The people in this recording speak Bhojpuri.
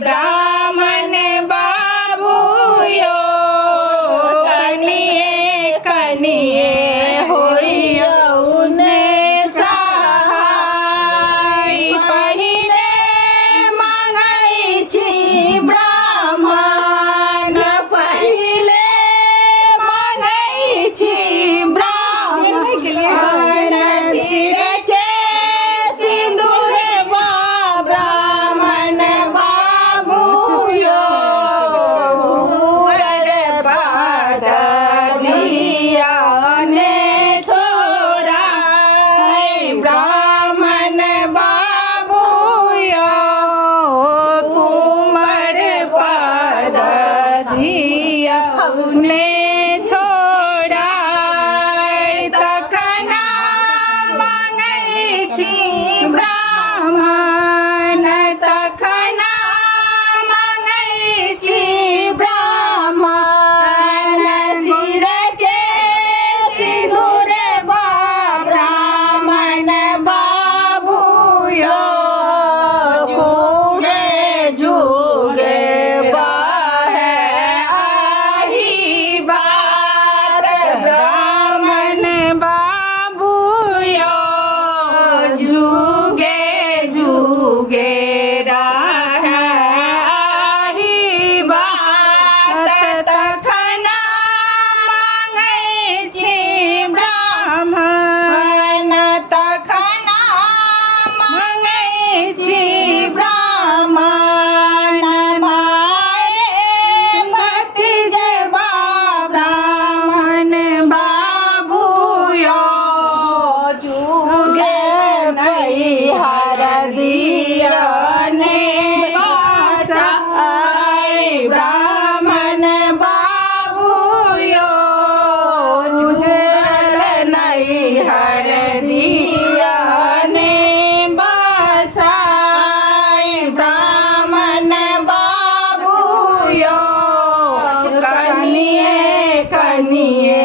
ब्राह्मण बाबूयो कनिये कनिये होइयौने सहाय पहिले मांगै छी ब्राह्मण पहिले मांगै छी ब्राह्मण छिड़के सिंदूर ब्राह्मण बाबूयो घूर पाद दिया ने छोड़ा ब्राह्मण बाबूयो कुमर पाद दिया ने छोड़ा तखना मांगै छी ब्राह्मण तखना मांगै छी ब्राह्मण सिरके सिंदूर ब्राह्मण बाबूयो जुगे जुगे बहे आही बार ब्राह्मण बाबूयो जुगे जुगे रहे आही बात तखना मांगै छी ब्राह्मण तखना मांगै छी ब्राह्मण मारे भतीजबा ब्राह्मण बाबूयो जुगे नैहर दिया ने बसाई ब्राह्मण बाबूयो जुगल नैहर दिया ने बसाई ब्राह्मण बाबूयो कनिये कनिये